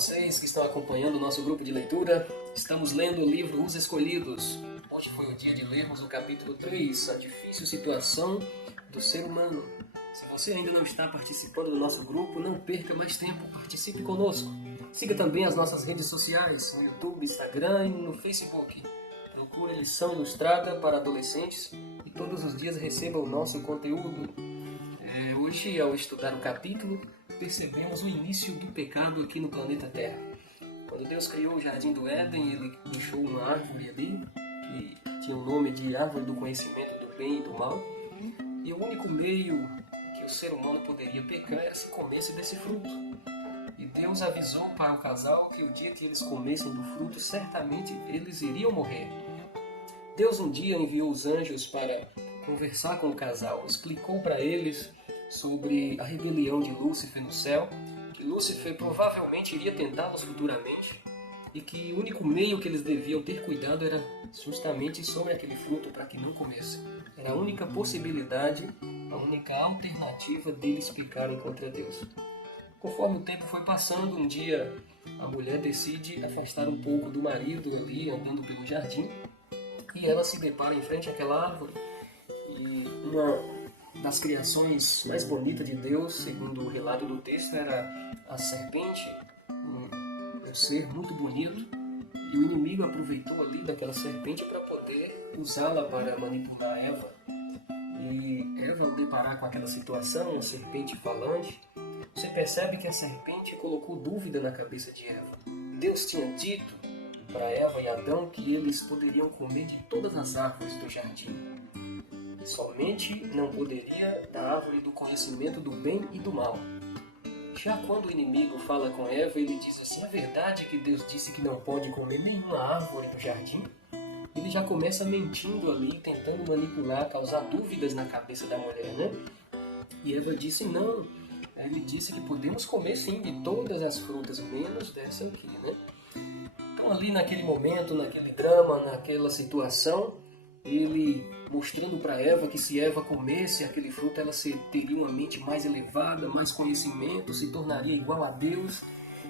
vocês que estão acompanhando o nosso grupo de leitura. Estamos lendo o livro Os Escolhidos. Hoje foi o dia de lermos o capítulo 3, A Difícil Situação do Ser Humano. Se você ainda não está participando do nosso grupo, não perca mais tempo, participe conosco. Siga também as nossas redes sociais, no YouTube, Instagram e no Facebook. Procure Lição Ilustrada para Adolescentes e todos os dias receba o nosso conteúdo. Hoje, ao estudar o capítulo, percebemos o início do pecado aqui no planeta Terra. Quando Deus criou o Jardim do Éden, Ele deixou uma árvore ali, que tinha o nome de Árvore do Conhecimento do Bem e do Mal. E o único meio que o ser humano poderia pecar era se comesse desse fruto. E Deus avisou para o casal que o dia que eles comessem do fruto, certamente eles iriam morrer. Deus um dia enviou os anjos para conversar com o casal, explicou para eles sobre a rebelião de Lúcifer no céu, que Lúcifer provavelmente iria tentá-los futuramente e que o único meio que eles deviam ter cuidado era justamente sobre aquele fruto para que não comessem. Era a única possibilidade, a única alternativa deles pecarem contra Deus. Conforme o tempo foi passando, um dia a mulher decide afastar um pouco do marido ali, andando pelo jardim, e ela se depara em frente àquela árvore. E uma das criações mais bonitas de Deus, segundo o relato do texto, era a serpente, um ser muito bonito, e o inimigo aproveitou ali daquela serpente para poder usá-la para manipular Eva. E Eva, ao deparar com aquela situação, a serpente falante, você percebe que a serpente colocou dúvida na cabeça de Eva. Deus tinha dito para Eva e Adão que eles poderiam comer de todas as árvores do jardim. Somente não poderia da árvore do conhecimento do bem e do mal. Já quando o inimigo fala com Eva, ele diz assim: é verdade que Deus disse que não pode comer nenhuma árvore do jardim? Ele já começa mentindo ali, tentando manipular, causar dúvidas na cabeça da mulher, né? E Eva disse não. Ele disse que podemos comer sim de todas as frutas, menos dessa aqui, né? Então ali naquele momento, naquele drama, naquela situação, ele mostrando para Eva que se Eva comesse aquele fruto, ela teria uma mente mais elevada, mais conhecimento, se tornaria igual a Deus.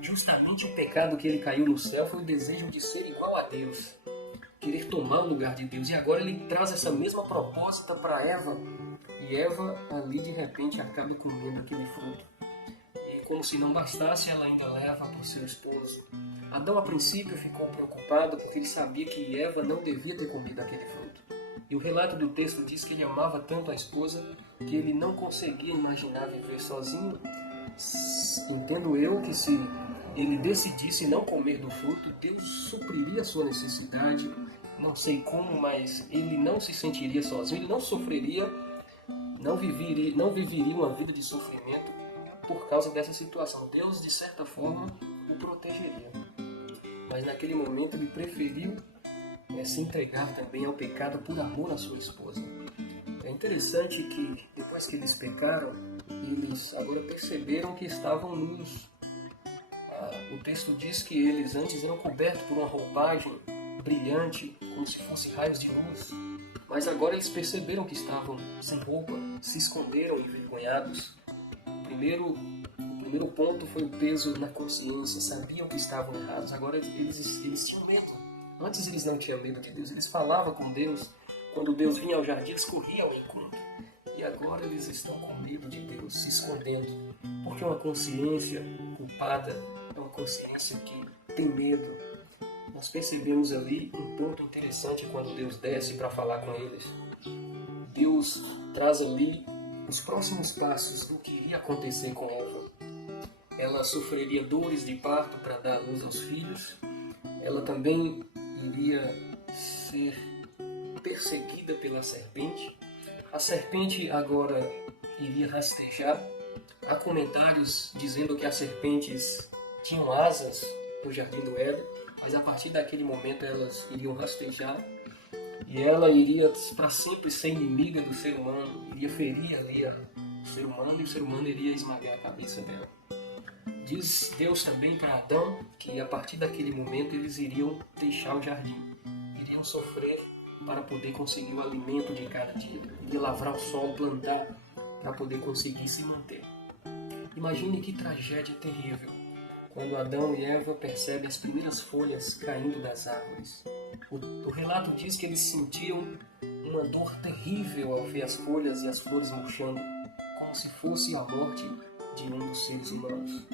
Justamente o pecado que ele caiu no céu foi o desejo de ser igual a Deus, querer tomar o lugar de Deus. E agora ele traz essa mesma proposta para Eva, e Eva ali de repente acaba comendo aquele fruto. E como se não bastasse, ela ainda leva para o seu esposo. Adão a princípio ficou preocupado porque ele sabia que Eva não devia ter comido aquele fruto. E o relato do texto diz que ele amava tanto a esposa que ele não conseguia imaginar viver sozinho. Entendo eu que se ele decidisse não comer do fruto, Deus supriria a sua necessidade. Não sei como, mas ele não se sentiria sozinho, ele não sofreria, não viveria uma vida de sofrimento por causa dessa situação. Deus, de certa forma, o protegeria. Mas naquele momento ele preferiu se entregar também ao pecado por amor à sua esposa. É interessante que depois que eles pecaram, eles agora perceberam que estavam nus. O texto diz que eles antes eram cobertos por uma roupagem brilhante, como se fossem raios de luz. Mas agora eles perceberam que estavam sem roupa, se esconderam envergonhados. O primeiro ponto foi o peso na consciência, sabiam que estavam errados. Agora eles tinham medo. Antes eles não tinham medo de Deus, eles falavam com Deus. Quando Deus vinha ao jardim, eles corriam ao encontro. E agora eles estão com medo de Deus, se escondendo. Porque uma consciência culpada é uma consciência que tem medo. Nós percebemos ali um ponto interessante quando Deus desce para falar com eles. Deus traz ali os próximos passos do que iria acontecer com Eva. Ela sofreria dores de parto para dar luz aos filhos. Ela também iria ser perseguida pela serpente. A serpente agora iria rastejar. Há comentários dizendo que as serpentes tinham asas no Jardim do Éden, mas a partir daquele momento elas iriam rastejar e ela iria para sempre ser inimiga do ser humano, iria ferir ali o ser humano e o ser humano iria esmagar a cabeça dela. Diz Deus também para Adão que a partir daquele momento eles iriam deixar o jardim, iriam sofrer para poder conseguir o alimento de cada dia, iria lavrar o solo, plantar para poder conseguir se manter. Imagine que tragédia terrível quando Adão e Eva percebem as primeiras folhas caindo das árvores. O relato diz que eles sentiam uma dor terrível ao ver as folhas e as flores murchando, como se fosse a morte de um dos seres humanos.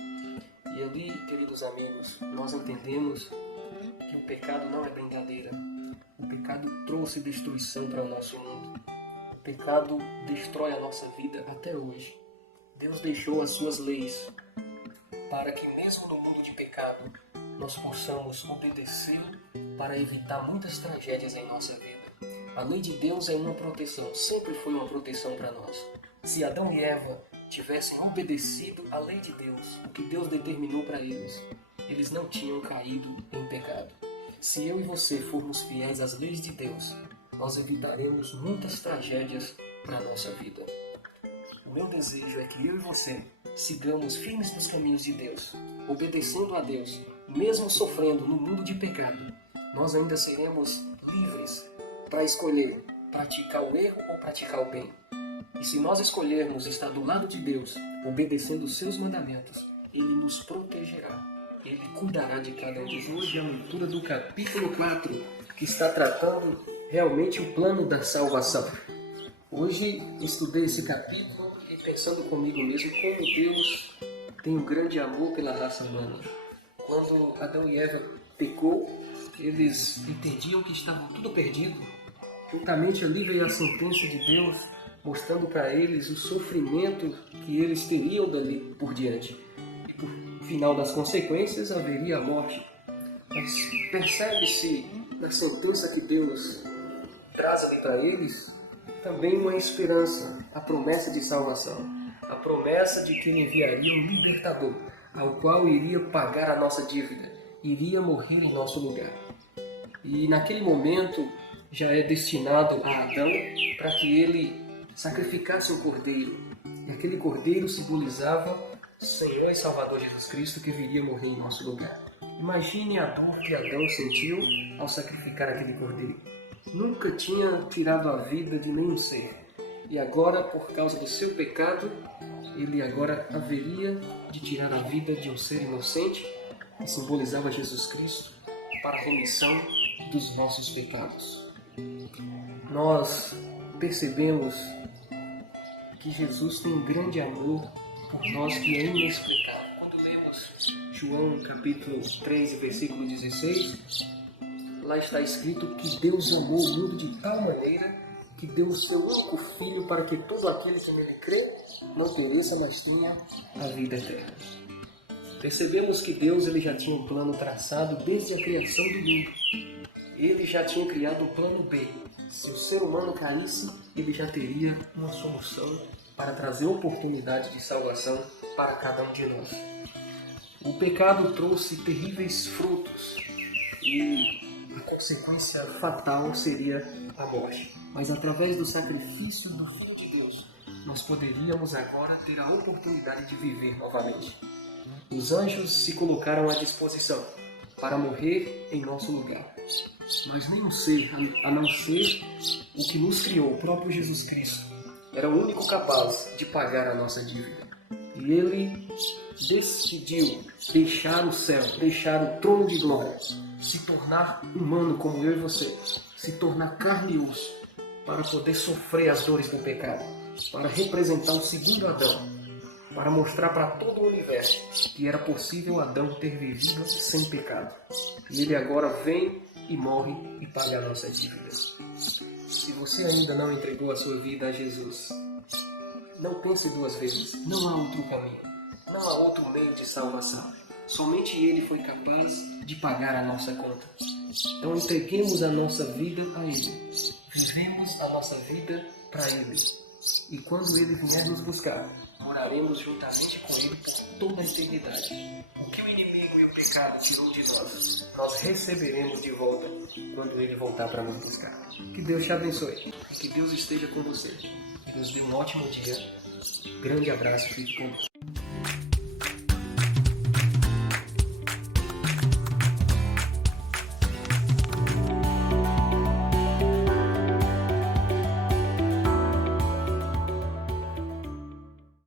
E ali, queridos amigos, nós entendemos que o pecado não é brincadeira. O pecado trouxe destruição para o nosso mundo. O pecado destrói a nossa vida até hoje. Deus deixou as suas leis para que mesmo no mundo de pecado nós possamos obedecer para evitar muitas tragédias em nossa vida. A lei de Deus é uma proteção, sempre foi uma proteção para nós. Se Adão e Eva tivessem obedecido à lei de Deus, o que Deus determinou para eles não tinham caído em pecado. Se eu e você formos fiéis às leis de Deus, nós evitaremos muitas tragédias para a nossa vida. O meu desejo é que eu e você sigamos firmes nos caminhos de Deus, obedecendo a Deus, mesmo sofrendo no mundo de pecado. Nós ainda seremos livres para escolher praticar o erro ou praticar o bem. E se nós escolhermos estar do lado de Deus, obedecendo os seus mandamentos, Ele nos protegerá. Ele cuidará de cada um de nós. Hoje a leitura do capítulo 4, que está tratando realmente o plano da salvação. Hoje estudei esse capítulo e pensando comigo mesmo como Deus tem um grande amor pela raça humana. Quando Adão e Eva pecou, eles entendiam que estavam tudo perdido. Juntamente ali veio a sentença de Deus, mostrando para eles o sofrimento que eles teriam dali por diante. E por final das consequências haveria a morte. Mas percebe-se na sentença que Deus traz ali para eles também uma esperança, a promessa de salvação, a promessa de que Ele enviaria um libertador, ao qual iria pagar a nossa dívida, iria morrer em nosso lugar. E naquele momento já é destinado a Adão para que ele sacrificasse um cordeiro. E aquele cordeiro simbolizava o Senhor e Salvador Jesus Cristo que viria morrer em nosso lugar. Imagine a dor que Adão sentiu ao sacrificar aquele cordeiro. Nunca tinha tirado a vida de nenhum ser. E agora, por causa do seu pecado, ele agora haveria de tirar a vida de um ser inocente, que simbolizava Jesus Cristo, para a remissão dos nossos pecados. Nós percebemos que Jesus tem um grande amor por nós que é inexplicável. Quando lemos João capítulo 3, versículo 16, lá está escrito que Deus amou o mundo de tal maneira que deu o seu único Filho para que todo aquele que nele crê não pereça, mas tenha a vida eterna. Percebemos que Deus ele já tinha um plano traçado desde a criação do mundo. Ele já tinha criado o plano B. Se o ser humano caísse, ele já teria uma solução para trazer oportunidade de salvação para cada um de nós. O pecado trouxe terríveis frutos e a consequência fatal seria a morte. Mas através do sacrifício do Filho de Deus, nós poderíamos agora ter a oportunidade de viver novamente. Os anjos se colocaram à disposição para morrer em nosso lugar. Mas nenhum ser, a não ser o que nos criou, o próprio Jesus Cristo, era o único capaz de pagar a nossa dívida. E Ele decidiu deixar o céu, deixar o trono de glória, se tornar humano como eu e você, se tornar carne e osso, para poder sofrer as dores do pecado, para representar o segundo Adão, para mostrar para todo o universo que era possível Adão ter vivido sem pecado. E ele agora vem e morre e paga a nossa dívida. Se você ainda não entregou a sua vida a Jesus, não pense duas vezes. Não há outro caminho, não há outro meio de salvação. Somente Ele foi capaz de pagar a nossa conta. Então entreguemos a nossa vida a Ele. Vivemos a nossa vida para Ele. E quando Ele vier nos buscar, moraremos juntamente com Ele por toda a eternidade. O que o inimigo e o pecado tirou de nós, nós receberemos de volta quando Ele voltar para nos buscar. Que Deus te abençoe. Que Deus esteja com você. Que Deus dê um ótimo dia. Grande abraço e fique com Deus.